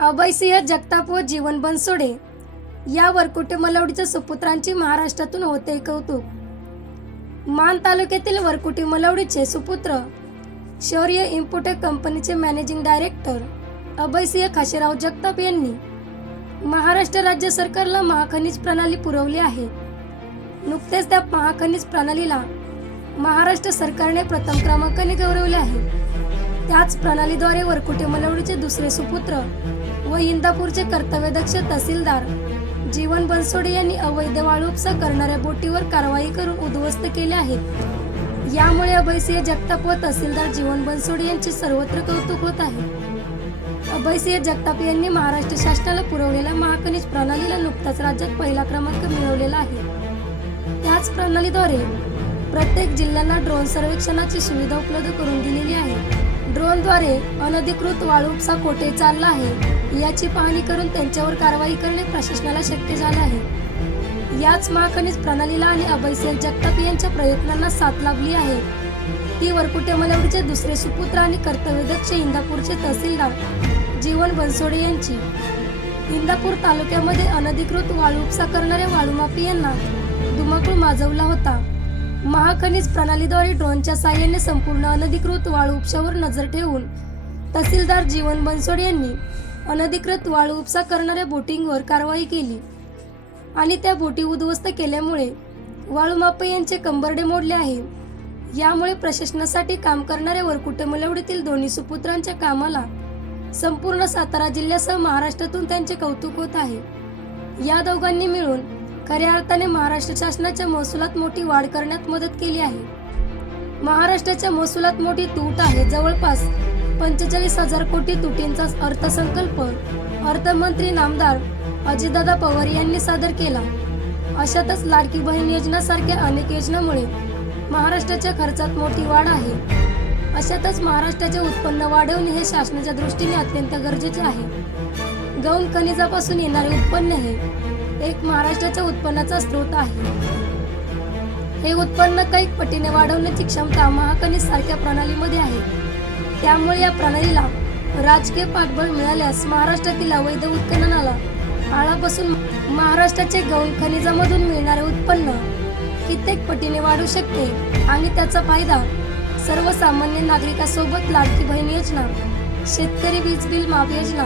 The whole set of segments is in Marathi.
अभयसिंह जगताप व जीवन बनसोडे या वरकुटे मलवडीच्या सुपुत्रांची महाराष्ट्रातून होते कौतुक. मान तालुक्यातील वरकुटी मलवडीचे सुपुत्र शौर्य इम्पोर्टेक कंपनीचे मॅनेजिंग डायरेक्टर अभयसिंह खाशेराव जगताप यांनी महाराष्ट्र राज्य सरकारला महाखनिज प्रणाली पुरवली आहे. नुकतेच त्या महाखनिज प्रणालीला महाराष्ट्र सरकारने प्रथम क्रमांकाने गौरवले आहे. त्याच प्रणालीद्वारे वरकुटे मलवडीचे दुसरे सुपुत्र व इंदापूरचे कर्तव्यदक्ष तहसीलदार. जीवन बनसोडे यांनी अवैध वाळू उपसा करणाऱ्या बोटीवर कारवाई करून उद्ध्वस्त केले आहेत. यामुळे अभयसिंह जगताप व तहसीलदार जीवन बनसोडे यांचे सर्वत्र कौतुक होत आहे. अभयसिंह जगताप यांनी महाराष्ट्र शासनाला पुरवलेल्या महाखनिज प्रणालीला नुकताच राज्यात पहिला क्रमांक मिळवलेला आहे. त्याच प्रणालीद्वारे प्रत्येक जिल्ह्यांना ड्रोन सर्वेक्षणाची सुविधा उपलब्ध करून दिलेली आहे. ड्रोनद्वारे अनधिकृत वाळू उपसा कोठे चालला आहे? याची पाहणी करून त्यांच्यावर कारवाई करणे प्रशासनाला शक्य झाले आहे. याच महाखनिज प्रणालीला आणि अभयसेन जगताप यांच्या प्रयत्नांना साथ लाभली आहे. ती वरकुटे मलावडीचे दुसरे सुपुत्र आणि कर्तव्यदक्ष इंदापूरचे तहसीलदार जीवन बनसोडे यांची. इंदापूर तालुक्यामध्ये अनधिकृत वाळू उपसा करणाऱ्या वाळूमाफियांना धुमाकूळ माजवला होता. महाखनिज प्रणालीद्वारे ड्रोनच्या साह्याने संपूर्ण अनधिकृत वाळू उपशावर नजर ठेवून तहसीलदार जीवन बनसोड यांनी अनधिकृत वाळू उपसा करणाऱ्या बोटिंगवर कारवाई केली. आणि त्या बोटी उद्ध्वस्त केल्यामुळे वाळूमाप यांचे कंबरडे मोडले आहे. यामुळे प्रशासनासाठी काम करणाऱ्या वरकुटे मलवडीतील दोन्ही सुपुत्रांच्या कामाला संपूर्ण सातारा जिल्ह्यासह महाराष्ट्रातून त्यांचे कौतुक होत आहे. या दोघांनी मिळून खऱ्या अर्थाने महाराष्ट्र शासनाच्या महसुलात मोठी वाढ करण्यात मदत केली आहे. महाराष्ट्राच्या महसुलात मोठी तूट आहे. जवळपास पंचेचाळीस हजार कोटी तुटींचा अर्थसंकल्प अर्थमंत्री नामदार अजितदादा पवार यांनी सादर केला. अशातच लाडकी बहीण योजना सारख्या अनेक योजनांमुळे महाराष्ट्राच्या खर्चात मोठी वाढ आहे. अशातच महाराष्ट्राचे उत्पन्न वाढवणे हे शासनाच्या दृष्टीने अत्यंत गरजेचे आहे. गौण खनिजापासून येणारे उत्पन्न हे एक महाराष्ट्राच्या उत्पन्नाचा स्रोत आहे. हे उत्पन्न कैक पटीने वाढवण्याची क्षमता महाखनिज सारख्या प्रणालीमध्ये आहे. त्यामुळे या प्रणालीला राजकीय पाठबळ मिळाल्यास महाराष्ट्रातील अवैध उत्खननाला आळा बसून महाराष्ट्राचे गौण खनिजामधून मिळणारे उत्पन्न कित्येक पटीने वाढू शकते आणि त्याचा फायदा सर्वसामान्य नागरिकांसोबत लाडकी बहीण योजना शेतकरी वीज बिल माफ योजना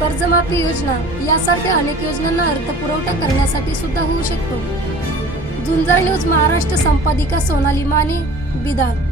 कर्जमाफी योजना यासारख्या अनेक योजनांना अर्थपुरवठा करण्यासाठी सुद्धा होऊ शकतो. झुंजार न्यूज महाराष्ट्र संपादिका सोनाली माने बिदार.